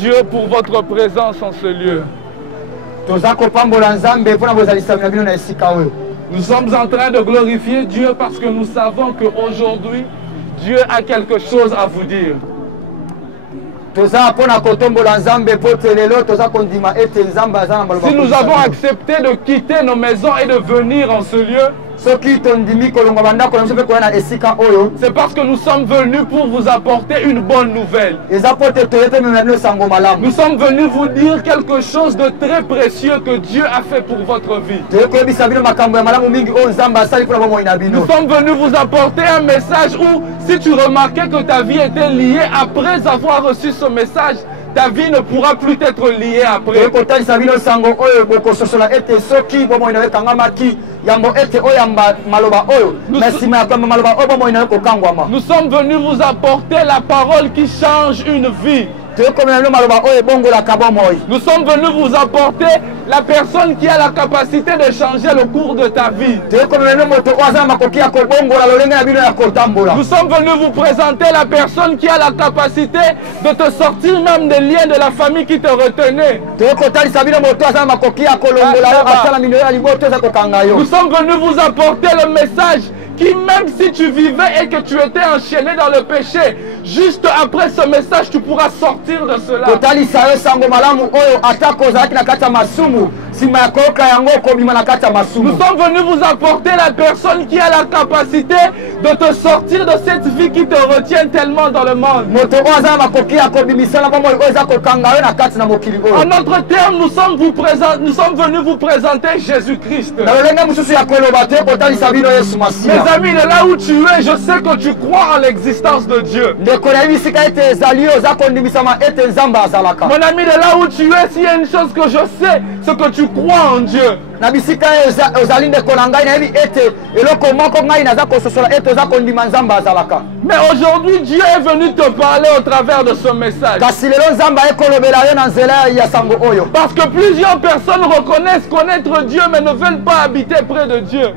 Dieu pour votre présence en ce lieu. Nous sommes en train de glorifier Dieu parce que nous savons qu'aujourd'hui, Dieu a quelque chose à vous dire. Si nous avons accepté de quitter nos maisons et de venir en ce lieu, c'est parce que nous sommes venus pour vous apporter une bonne nouvelle. Nous sommes venus vous dire quelque chose de très précieux que Dieu a fait pour votre vie. Nous sommes venus vous apporter un message où, si tu remarquais que ta vie était liée après avoir reçu ce message, ta vie ne pourra plus être liée après. Nous sommes venus vous apporter la parole qui change une vie. Nous sommes venus vous apporter la personne qui a la capacité de changer le cours de ta vie. Nous sommes venus vous présenter la personne qui a la capacité de te sortir même des liens de la famille qui te retenaient. Nous sommes venus vous apporter le message qui, même si tu vivais et que tu étais enchaîné dans le péché, juste après ce message, tu pourras sortir de cela. Nous sommes venus vous apporter la personne qui a la capacité de te sortir de cette vie qui te retient tellement dans le monde. En notre terme, nous sommes venus vous présenter Jésus-Christ. Mes amis, de là où tu es, je sais que tu crois en l'existence de Dieu. Mon ami, de là où tu es, s'il y a une chose que je sais, c'est que tu crois en Dieu. Mais aujourd'hui, Dieu est venu te parler au travers de ce message. Parce que plusieurs personnes reconnaissent connaître Dieu, mais ne veulent pas habiter près de Dieu.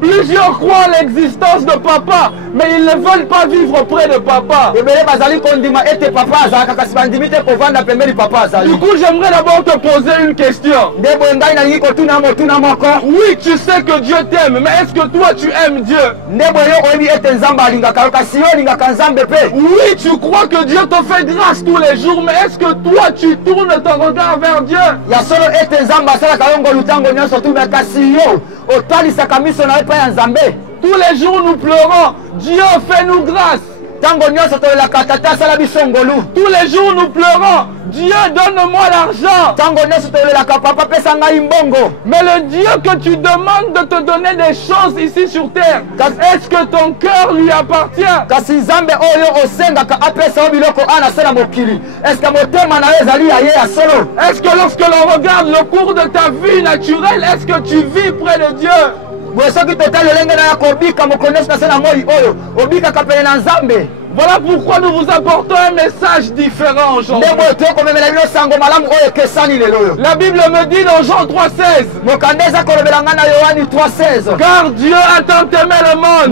Plusieurs croient l'existence de papa, mais ils ne veulent pas vivre près de papa. Du coup, j'aimerais d'abord te poser une question. Oui, tu sais que Dieu t'aime, mais est-ce que toi tu aimes Dieu? Oui, tu crois que Dieu te fait grâce tous les jours, mais est-ce que toi tu tournes ton regard vers Dieu? Tous les jours nous pleurons, Dieu fait-nous grâce. Tous les jours nous pleurons, Dieu donne-moi l'argent. Mais le Dieu que tu demandes de te donner des choses ici sur terre, est-ce que ton cœur lui appartient? Est-ce que lorsque l'on regarde le cours de ta vie naturelle, est-ce que tu vis près de Dieu? Voilà pourquoi nous vous apportons un message différent aujourd'hui. La Bible me dit dans Jean 3,16, car Dieu a tant aimé le monde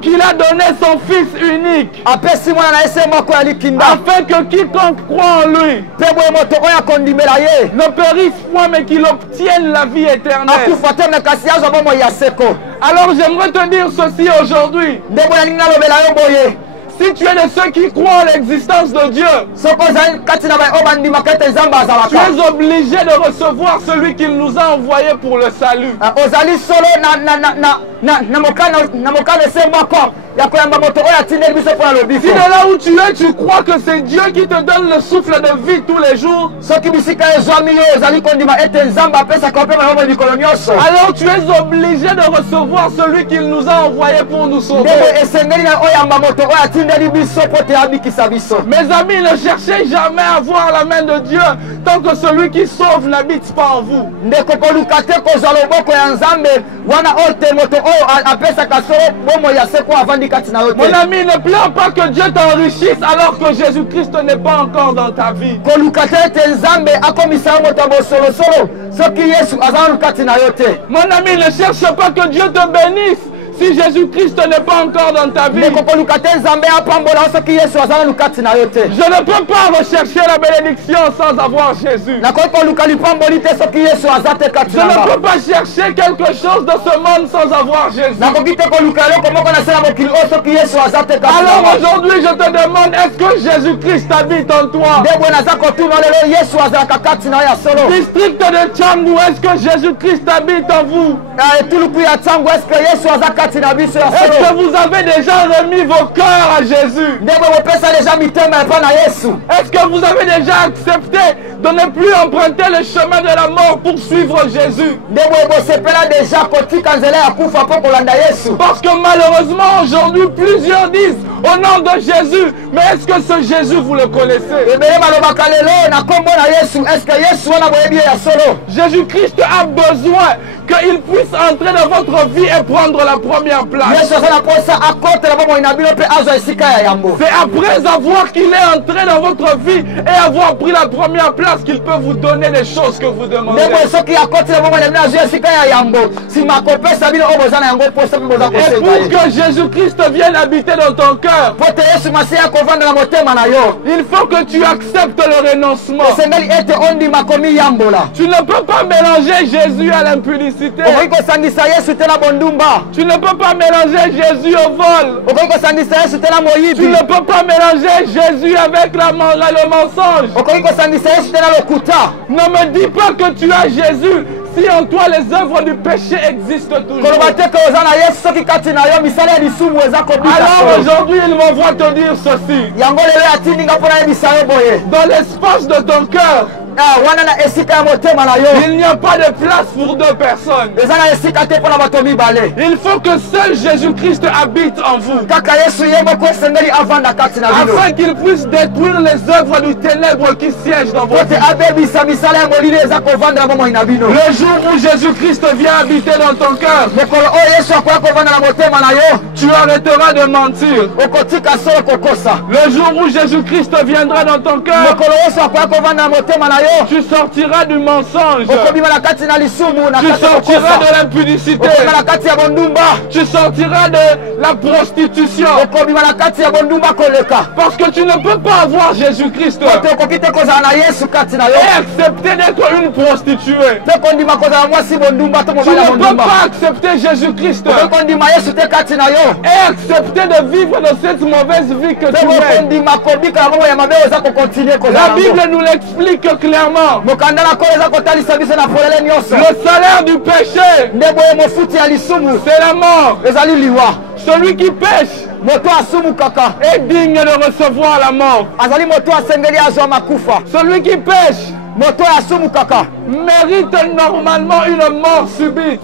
qu'il a donné son Fils unique, afin que quiconque croit en lui ne périsse point, mais qu'il obtienne la vie éternelle. Alors j'aimerais te dire ceci aujourd'hui. Si tu es de ceux qui croient en l'existence de Dieu, tu es obligé de recevoir celui qu'il nous a envoyé pour le salut. Si de là où tu es, tu crois que c'est Dieu qui te donne le souffle de vie tous les jours, alors tu es obligé de recevoir celui qu'il nous a envoyé pour nous sauver. Mes amis, ne cherchez jamais à voir la main de Dieu tant que celui qui sauve n'habite pas en vous. Mon ami, ne pleure pas que Dieu t'enrichisse alors que Jésus-Christ n'est pas encore dans ta vie. Mon ami, ne cherche pas que Dieu te bénisse Si Jésus-Christ n'est pas encore dans ta vie, je ne peux pas rechercher la bénédiction sans avoir Jésus. Je ne peux pas chercher quelque chose dans ce monde sans avoir Jésus. Alors aujourd'hui, je te demande, est-ce que Jésus-Christ habite en toi? District de Tchangou, est-ce que Jésus-Christ habite en vous? Est-ce que vous avez déjà remis vos cœurs à Jésus? Est-ce que vous avez déjà accepté de ne plus emprunter le chemin de la mort pour suivre Jésus? Parce que malheureusement aujourd'hui plusieurs disent au nom de Jésus, mais est-ce que ce Jésus vous le connaissez? Jésus-Christ a besoin qu'il puisse entrer dans votre vie et prendre la première place. C'est après avoir qu'il est entré dans votre vie et avoir pris la première place qu'il peut vous donner les choses que vous demandez. Et pour que Jésus-Christ vienne habiter dans ton cœur, il faut que tu acceptes le renoncement. Tu ne peux pas mélanger Jésus à l'impudicité. Tu ne peux pas mélanger Jésus au vol. Tu ne peux pas mélanger Jésus avec le mensonge. Ne me dis pas que tu as Jésus si en toi les œuvres du péché existent toujours. Alors aujourd'hui il m'envoie te dire ceci. Dans l'espace de ton cœur, il n'y a pas de place pour deux personnes. Il faut que seul Jésus-Christ habite en vous, afin qu'il puisse détruire les œuvres du ténèbre qui siègent dans votre vie. Le jour où Jésus-Christ vient habiter dans ton cœur, tu arrêteras de mentir. Le jour où Jésus-Christ viendra dans ton cœur, tu sortiras du mensonge. Tu sortiras de l'impudicité. Tu sortiras de la prostitution. Parce que tu ne peux pas avoir Jésus-Christ et accepter d'être une prostituée. Tu ne peux pas accepter Jésus-Christ et accepter de vivre dans cette mauvaise vie que tu mènes. La Bible nous l'explique clairement. Le salaire du péché, c'est la mort. Celui qui pêche est digne de recevoir la mort. Celui qui pêche mérite normalement une mort subite.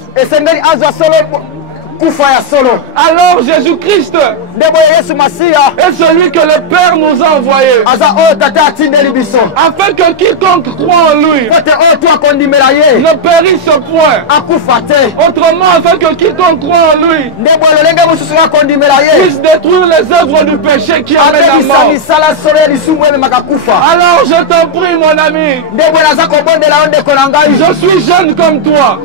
Alors Jésus-Christ est celui que le Père nous a envoyé, afin que quiconque croit en lui ne périsse point. Autrement, afin que quiconque croit en lui puisse détruire les œuvres du péché qui amènent la mort. Alors je t'en prie mon ami, je suis jeune comme toi,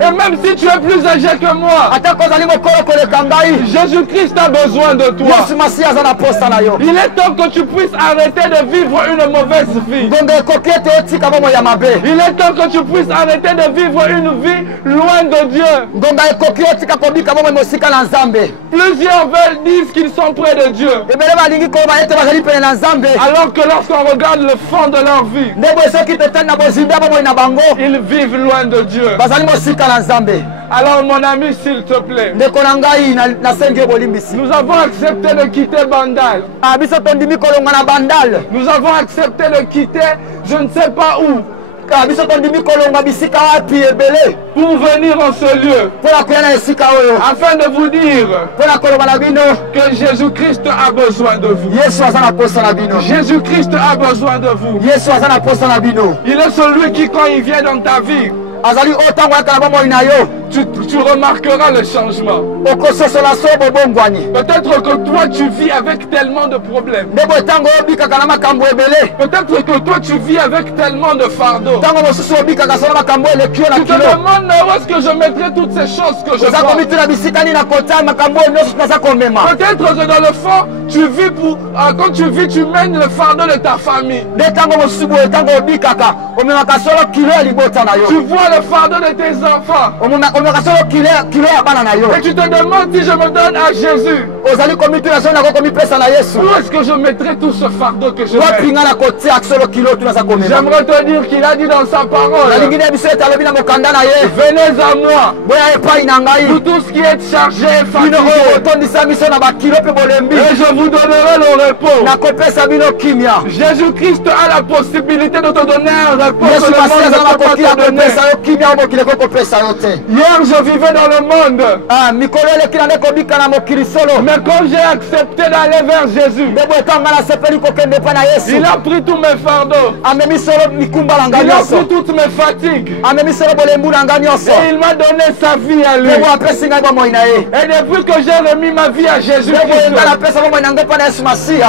et même si tu es plus âgé que moi, Jésus-Christ a besoin de toi. Il est temps que tu puisses arrêter de vivre une mauvaise vie. Il est temps que tu puisses arrêter de vivre une vie loin de Dieu. Plusieurs disent qu'ils sont près de Dieu, alors que lorsqu'on regarde le fond de leur vie, ils vivent loin de Dieu. Alors mon ami, s'il te plaît, nous avons accepté de quitter Bandal. Nous avons accepté de quitter je ne sais pas où, pour venir en ce lieu, afin de vous dire que Jésus-Christ a besoin de vous. Jésus-Christ a besoin de vous. Il est celui qui, quand il vient dans ta vie, tu remarqueras le changement. Peut-être que toi tu vis avec tellement de problèmes. Peut-être que toi tu vis avec tellement de fardeaux. Tu te demandes où est-ce que je mettrai toutes ces choses que je fais. Peut-être que dans le fond, tu vis pour, quand tu vis, tu mènes le fardeau de ta famille. Tu vois le fardeau de tes enfants. Et tu te demandes si je me donne à Jésus. Où est-ce que je mettrai tout ce fardeau que je mets? J'aimerais te dire qu'il a dit dans sa parole, venez à moi, vous tous qui êtes chargés, fatigués, et je vous donnerai le repos. Jésus-Christ a la possibilité de te donner un repos. Hier je vivais dans le monde, mais quand j'ai accepté d'aller vers Jésus, il a pris tous mes fardeaux, il a pris toutes mes fatigues, et il m'a donné sa vie à lui. Et depuis que j'ai remis ma vie à Jésus,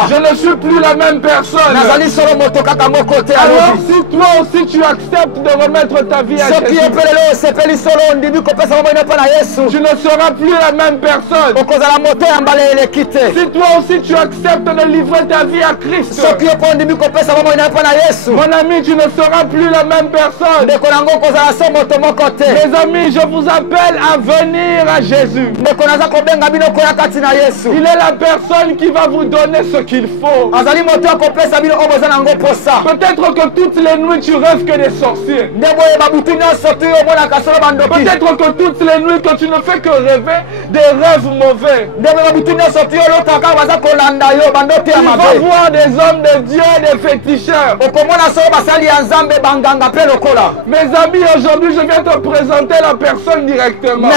je ne suis plus la même personne. Alors si toi aussi tu acceptes de remettre ta vie à Jésus, tu ne seras plus la même personne. Si toi aussi tu acceptes de livrer ta vie à Christ, mon ami, tu ne seras plus la même personne. Mes amis, je vous appelle à venir à Jésus. Il est la personne qui va vous donner ce qu'il faut. Peut-être que toutes les nuits tu rêves que des sorciers. Peut-être que toutes les nuits que tu ne fais que rêver des rêves mauvais. Tu vas voir des hommes de Dieu et des féticheurs. Mes amis, aujourd'hui je viens te présenter la personne directement.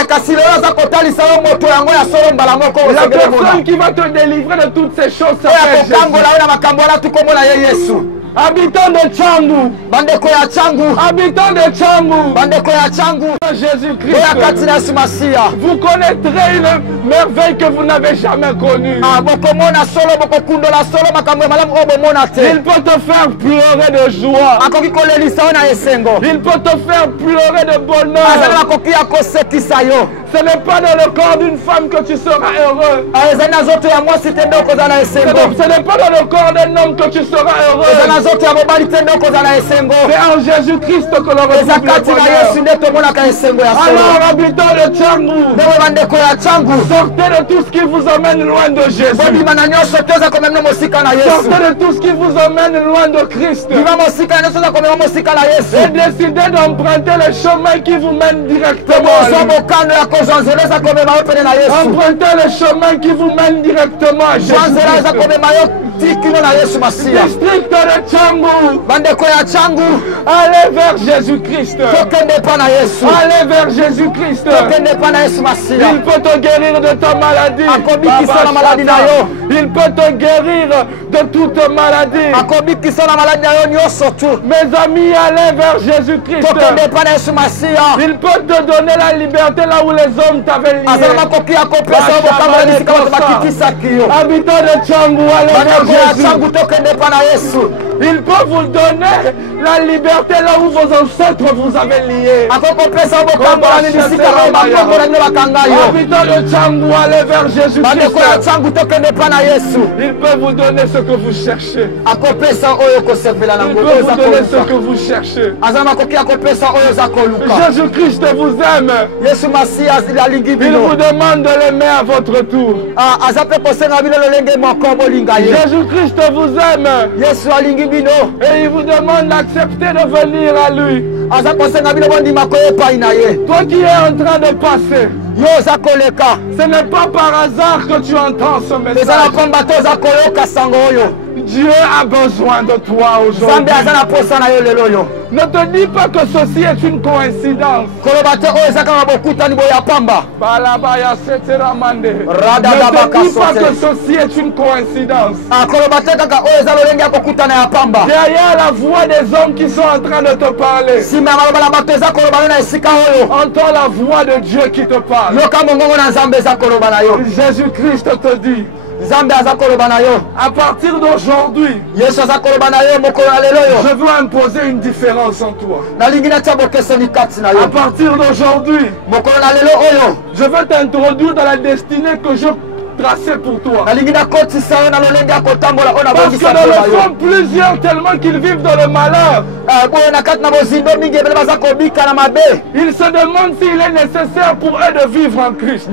La personne qui va te délivrer de toutes ces choses s'appelle Jésus. Habitants de Tchangu, habitants de Tchangu, Jésus-Christ, vous connaîtrez une merveille que vous n'avez jamais connue. Il peut te faire pleurer de joie. Il peut te faire pleurer de bonheur. Ce n'est pas dans le corps d'une femme que tu seras heureux. Ce n'est pas dans le corps d'un homme que tu seras heureux. C'est en Jésus-Christ que l'on retrouve le bonheur. Alors, habitants de Tchangu, sortez de tout ce qui vous emmène loin de Jésus. Sortez de tout ce qui vous emmène loin de Christ. Et décidez d'emprunter le chemin qui vous mène directement à lui. Empruntez le chemin qui vous mène directement à Jésus. District de Tchangu, allez vers Jésus-Christ. Allez vers Jésus-Christ. Il peut te guérir de ta maladie. Il peut te guérir de toute maladie. Mes amis, allez vers Jésus-Christ. Il peut te donner la liberté là où les hommes t'avaient lié. Habitants de Tchangu, allez vers Jésus. Il peut vous donner la liberté là où vos ancêtres vous avaient lié. Habitants de Tchangu, allez vers Jésus-Christ. Il peut vous donner ce que vous cherchez. Il peut vous donner ce que vous cherchez. Jésus-Christ vous aime. Il vous demande de l'aimer à votre tour. Jésus-Christ vous aime. Et il vous demande d'accepter de venir à lui. Toi qui es en train de passer, ce n'est pas par hasard que tu entends ce message. Dieu a besoin de toi aujourd'hui. Ne te dis pas que ceci est une coïncidence. Ne te dis pas que ceci est une coïncidence. Derrière la voix des hommes qui sont en train de te parler, entends la voix de Dieu qui te parle. Jésus-Christ te dit, à partir d'aujourd'hui, je veux imposer une différence en toi. À partir d'aujourd'hui, je veux t'introduire dans la destinée que je tracé pour toi. Parce que dans le fond, plusieurs tellement qu'ils vivent dans le malheur, ils se demandent s'il est nécessaire pour eux de vivre en Christ.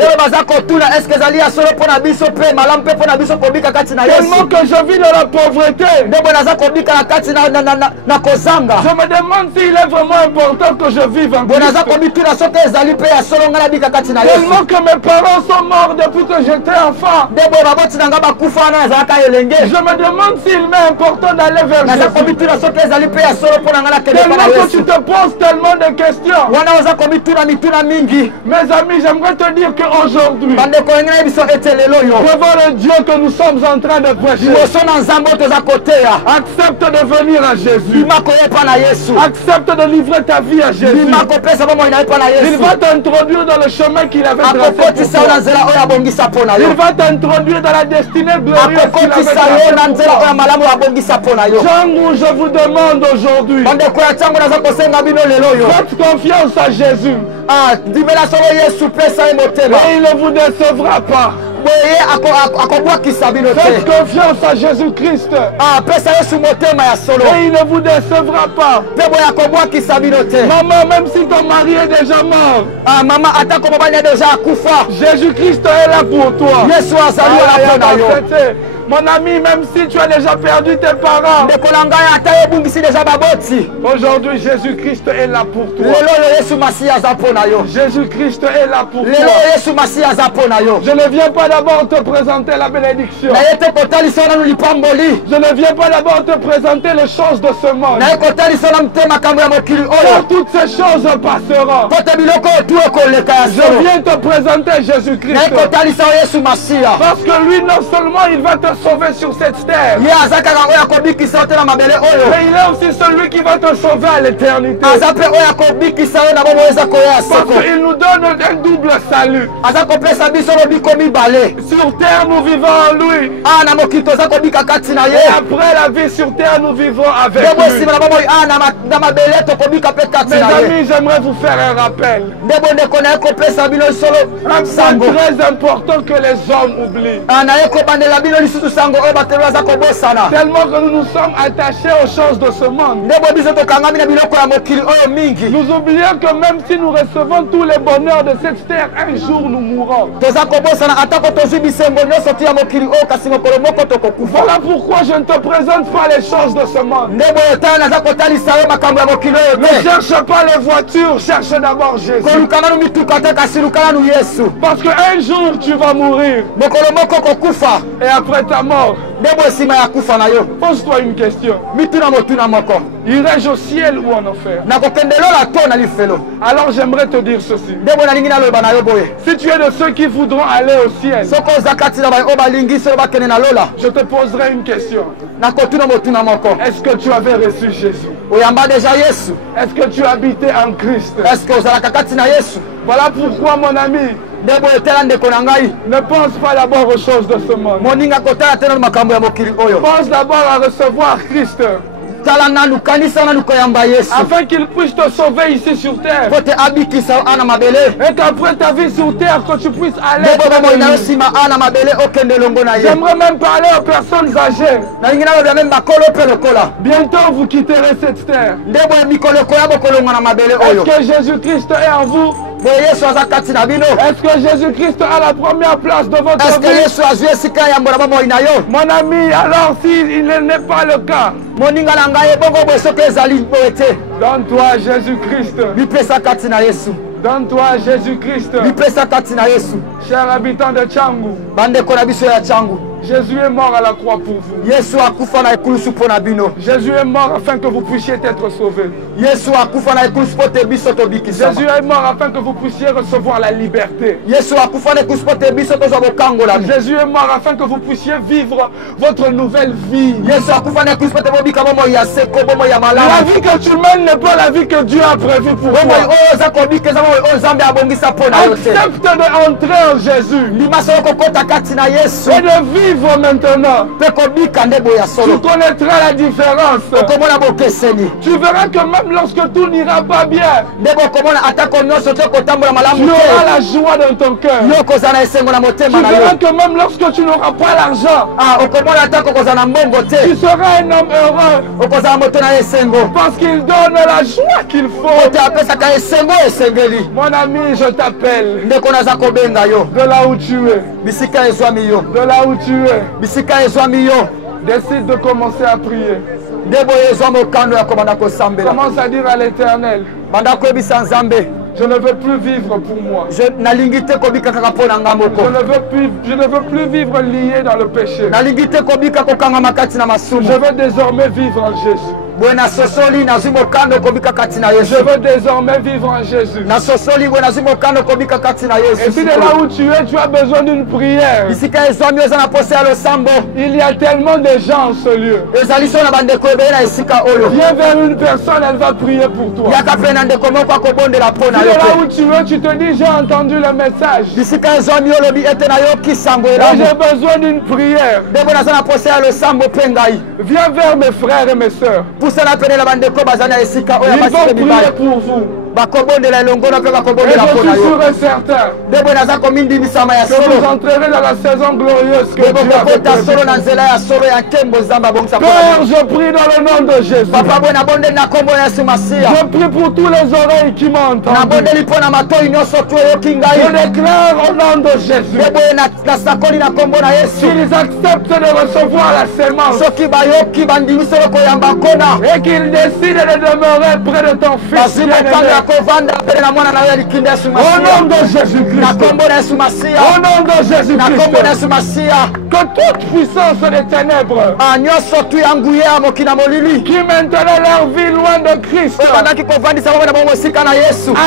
Tellement que je vis dans la pauvreté, je me demande s'il est vraiment important que je vive en Christ. Tellement que mes parents sont morts depuis que j'étais enfant. Je me demande s'il m'est important d'aller vers Jésus. Tellement que tu te poses tellement de questions. Mes amis, j'aimerais te dire qu'aujourd'hui, devant le Dieu que nous sommes en train de prêcher, accepte de venir à Jésus. Accepte de livrer ta vie à Jésus. Il va t'introduire dans le chemin qu'il avait tracé pour toi. Il va t'introduire dans la destinée glorieuse qu'il avait tracée pour toi. Jean, je vous demande aujourd'hui, faites confiance à Jésus. Et il ne vous décevra pas. Faites confiance à Jésus-Christ. Et il ne vous décevra pas. Maman, même si ton mari est déjà mort, Jésus-Christ est là pour toi. Mon ami, même si tu as déjà perdu tes parents, aujourd'hui Jésus-Christ est là pour toi. Jésus-Christ est là pour toi. Je ne viens pas d'abord te présenter la bénédiction. Je ne viens pas d'abord te présenter les choses de ce monde. Car toutes ces choses passeront. Je viens te présenter Jésus-Christ. Parce que lui, non seulement il va te sauver sur cette terre, mais il est aussi celui qui va te sauver à l'éternité. Parce qu'il nous donne un double salut. Sur terre nous vivons en lui, et après la vie sur terre nous vivons avec lui. Mes amis, j'aimerais vous faire un rappel. Un point très important que les hommes oublient. Tellement que nous nous sommes attachés aux choses de ce monde. Nous oublions que même si nous recevons tous les bonheurs de cette terre, un jour nous mourrons. Voilà pourquoi je ne te présente pas les choses de ce monde. Ne cherche pas les voitures, cherche d'abord Jésus. Parce qu'un jour tu vas mourir. Et après ta mort, pose-toi une question. Irai-je au ciel ou en enfer? Alors j'aimerais te dire ceci. Si tu es de ceux qui voudront aller au ciel, je te poserai une question. Est-ce que tu avais reçu Jésus? Est-ce que tu habitais en Christ? Voilà pourquoi, mon ami, ne pense pas d'abord aux choses de ce monde. Pense d'abord à recevoir Christ, afin qu'il puisse te sauver ici sur terre. Et qu'après ta vie sur terre, que tu puisses aller. J'aimerais même parler aux personnes âgées. Bientôt vous quitterez cette terre. Est-ce que Jésus-Christ est en vous? Est-ce que Jésus-Christ a la première place de votre vie? Mon ami, alors s'il n'est pas le cas, donne-toi à Jésus-Christ. Donne-toi à Jésus-Christ. Chers habitants de Tchangu, Jésus est mort à la croix pour vous. Jésus est mort afin que vous puissiez être sauvés. Jésus est mort afin que vous puissiez recevoir la liberté. Jésus est mort afin que vous puissiez vivre votre nouvelle vie. La vie que tu mènes n'est pas la vie que Dieu a prévue pour toi. Accepte d'entrer en Jésus et de vivre maintenant. Tu connaîtras la différence. Tu verras que même lorsque tout n'ira pas bien, tu auras la joie dans ton cœur. Tu verras que même lorsque tu n'auras pas l'argent, tu seras un homme heureux parce qu'il donne la joie qu'il faut. Mon ami, je t'appelle de là où tu es. De là où tu es. Décide de commencer à prier. Commence à dire à l'Éternel: je ne veux plus vivre pour moi. Je ne veux plus vivre lié dans le péché. Je veux désormais vivre en Jésus. Je veux désormais vivre en Jésus. Et si de là où tu es, tu as besoin d'une prière. Il y a tellement de gens en ce lieu. Viens vers une personne, elle va prier pour toi. Si de là où tu es, tu te dis: j'ai entendu le message et j'ai besoin d'une prière. Viens vers mes frères et mes sœurs. Ils vont prier pour vous. Et je suis sûr et certain que vous entrerez dans la saison glorieuse que Dieu a prévue. Père, je prie dans le nom de Jésus. Je prie pour tous les oreilles qui m'entendent. Je déclare au nom de Jésus qu'ils acceptent de recevoir la sémence et qu'ils décident de demeurer près de ton Fils bien-aimé. Au nom de Jésus-Christ. Au nom de Jésus-Christ. Que toute puissance des ténèbres qui maintenait leur vie loin de Christ à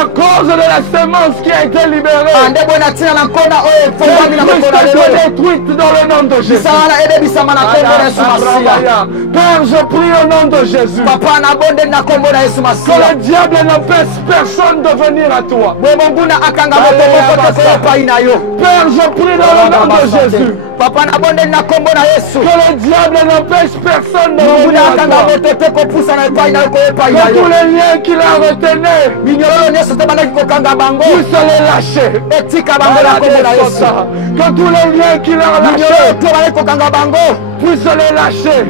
cause de la semence qui a été libérée, soit détruite dans le nom de Jésus. Père, je prie au nom de Jésus que le diable n'empêche personne de venir à toi. Père, je prie dans le nom de Jésus que le diable n'empêche personne de venir à toi. Que tous les liens qu'il a retenus puissent les lâcher. Que tous les liens qu'il a lâchés puissent les lâcher,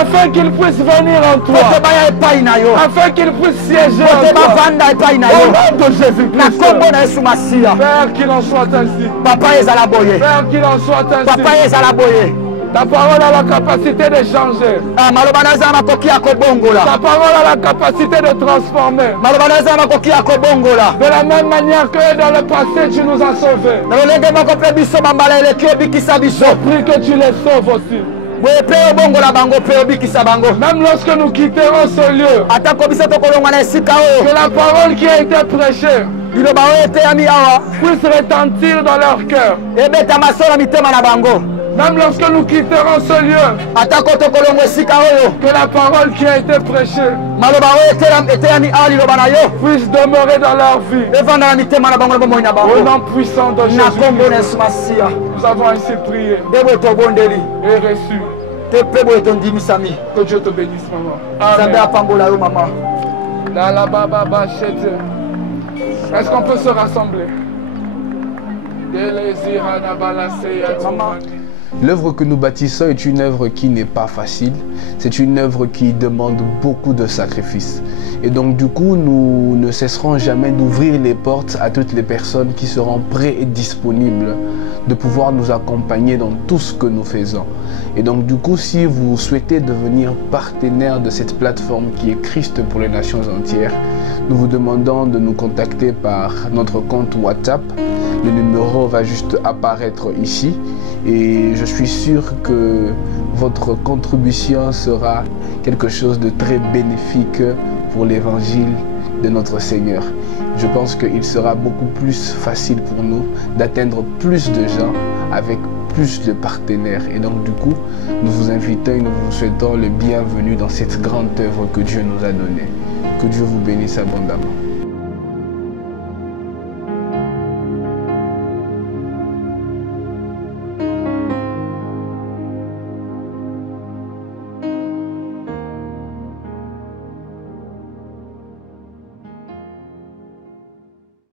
afin qu'ils puissent venir en toi, afin qu'ils puissent siéger en toi. Au nom de Jésus-Christ. Père, qu'il en soit ainsi. Père, qu'il en soit ainsi. Ta parole a la capacité de changer. Ta parole a la capacité de transformer. De la même manière que dans le passé tu nous as sauvés, je prie que tu les sauves aussi. Même lorsque nous quitterons ce lieu, que la parole qui a été prêchée puisse retentir dans leur cœur. Même lorsque nous quitterons ce lieu, que la parole qui a été prêchée puisse demeurer dans leur vie. Au nom puissant de Jésus, nous avons ainsi prié et reçu. Que Dieu te bénisse, maman. Est-ce qu'on peut se rassembler? L'œuvre que nous bâtissons est une œuvre qui n'est pas facile. C'est une œuvre qui demande beaucoup de sacrifices. Et donc du coup, nous ne cesserons jamais d'ouvrir les portes à toutes les personnes qui seront prêtes et disponibles de pouvoir nous accompagner dans tout ce que nous faisons. Et donc du coup, si vous souhaitez devenir partenaire de cette plateforme qui est Christ pour les nations entières, nous vous demandons de nous contacter par notre compte WhatsApp Le numéro va juste apparaître ici et je suis sûr que votre contribution sera quelque chose de très bénéfique pour l'évangile de notre Seigneur. Je pense qu'il sera beaucoup plus facile pour nous d'atteindre plus de gens avec plus de partenaires. Et donc du coup, nous vous invitons et nous vous souhaitons le bienvenu dans cette grande œuvre que Dieu nous a donnée. Que Dieu vous bénisse abondamment.